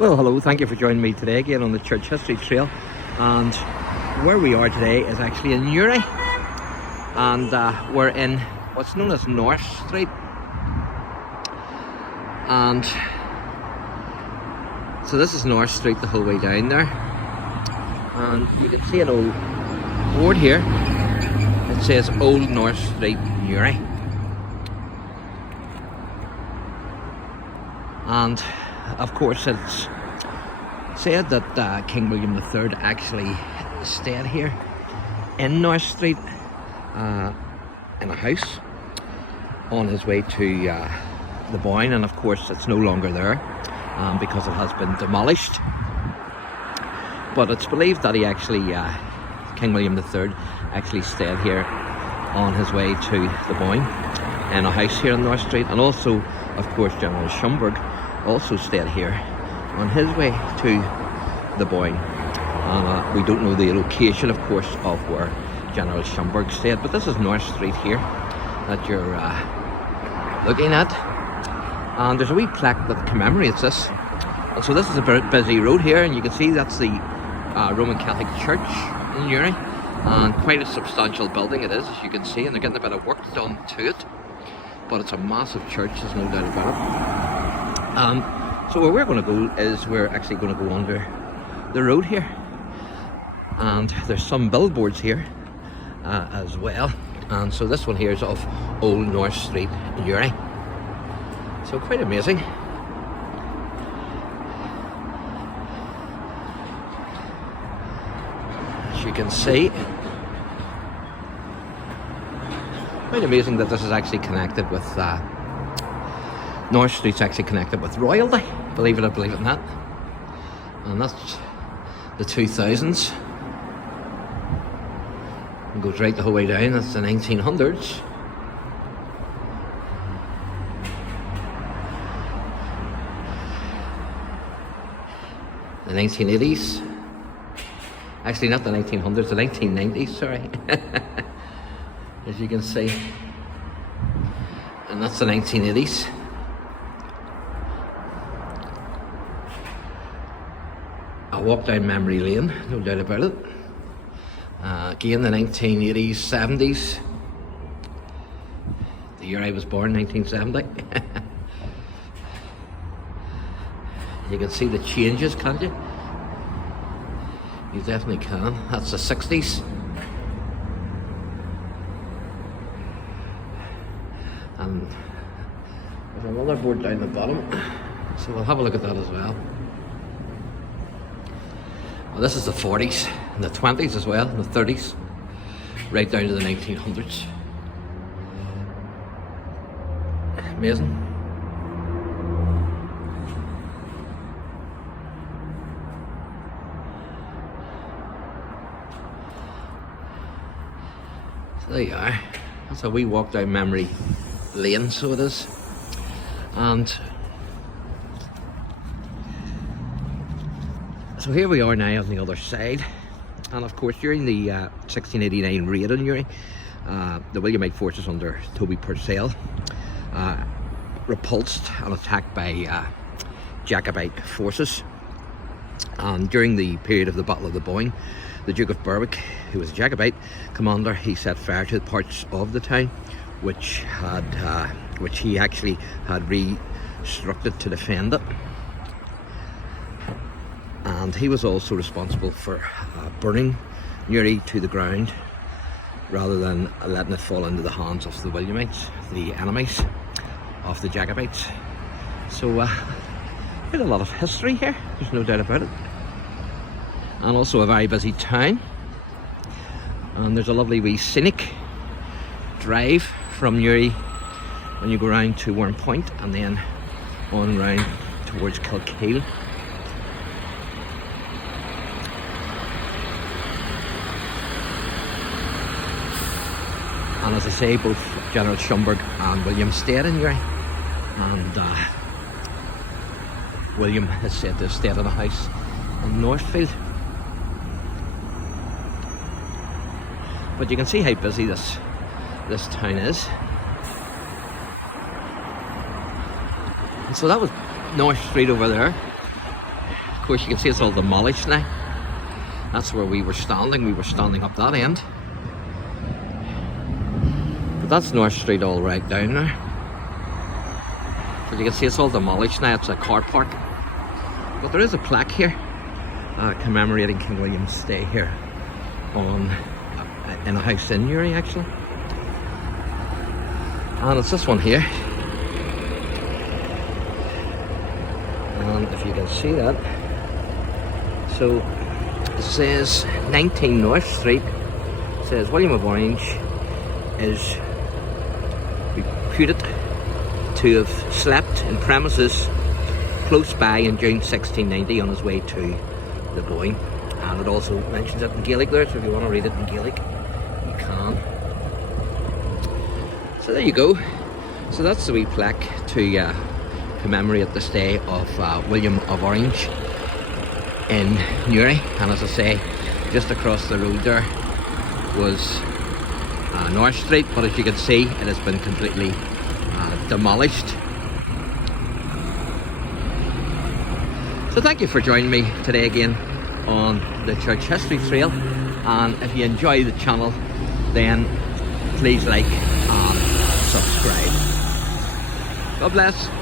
Well, hello, thank you for joining me today again on the Church History Trail. And where we are today is actually in NEWRY, and we're in what's known as North Street. And so this is North Street the whole way down there, and you can see an old board here. It says Old North Street, NEWRY. And of course it's said that King William III actually stayed here in North Street in a house on his way to the Boyne, and of course it's no longer there because it has been demolished. But it's believed that he actually, King William III actually stayed here on his way to the Boyne in a house here in North Street. And also, of course, General Schomberg also stayed here on his way to the Boyne. We don't know the location, of course, of where General Schomberg stayed, but this is North Street here that you're looking at, and there's a wee plaque that commemorates this. And so this is a very busy road here, and you can see that's the Roman Catholic Church in NEWRY, and quite a substantial building it is, as you can see, and they're getting a bit of work done to it, but it's a massive church, there's no doubt about it. So where we're going to go is we're actually going to go under the road here, and there's some billboards here as well. And so this one here is of Old North Street, NEWRY. So quite amazing. As you can see, quite amazing that this is actually connected with North Street's actually connected with royalty, believe it or believe it not. And that's the 2000s. It goes right the whole way down, that's the 1900s. The 1980s. Actually not the 1900s, the 1990s, sorry. As you can see. And that's the 1980s. I walked down memory lane, no doubt about it. Again, the 1980s, 70s. The year I was born, 1970. You can see the changes, can't you? You definitely can. That's the 60s. And there's another board down the bottom, so we'll have a look at that as well. Well, this is the 40s and the 20s as well, and the 30s, right down to the 1900s. Amazing. So there you are. That's how we walk down memory lane, so it is. And so here we are now on the other side, and of course during the 1689 raid on NEWRY, the Williamite forces under Toby Purcell repulsed and attacked by Jacobite forces. And during the period of the Battle of the Boyne, the Duke of Berwick, who was a Jacobite commander, he set fire to the parts of the town which he actually had reconstructed to defend it. And he was also responsible for burning NEWRY to the ground rather than letting it fall into the hands of the Williamites, the enemies of the Jacobites. So quite a lot of history here, there's no doubt about it. And also a very busy town. And there's a lovely wee scenic drive from NEWRY when you go round to Worm Point and then on round towards Kilkeel. And as I say, both General Schomberg and William stayed in NEWRY, and William has said to have stayed in a house in Northfield. But you can see how busy this town is. And so that was North Street over there. course, you can see it's all demolished now. That's where we were standing. We were standing up that end. But that's North Street all right down there. But you can see it's all demolished now. It's a car park. But there is a plaque here commemorating King William's stay here in a house in NEWRY, actually. And it's this one here. And if you can see that, so it says 19 North Street. It says William of Orange is reputed to have slept in premises close by in June 1690 on his way to the Boyne. And it also mentions it in Gaelic there, so if you want to read it in Gaelic, you can. So there you go. So that's the wee plaque to commemorate the stay of William of Orange in NEWRY. And as I say, just across the road there was North Street, but as you can see, it has been completely demolished. So thank you for joining me today again on the Church History Trail, and if you enjoy the channel, then please like and subscribe. God bless.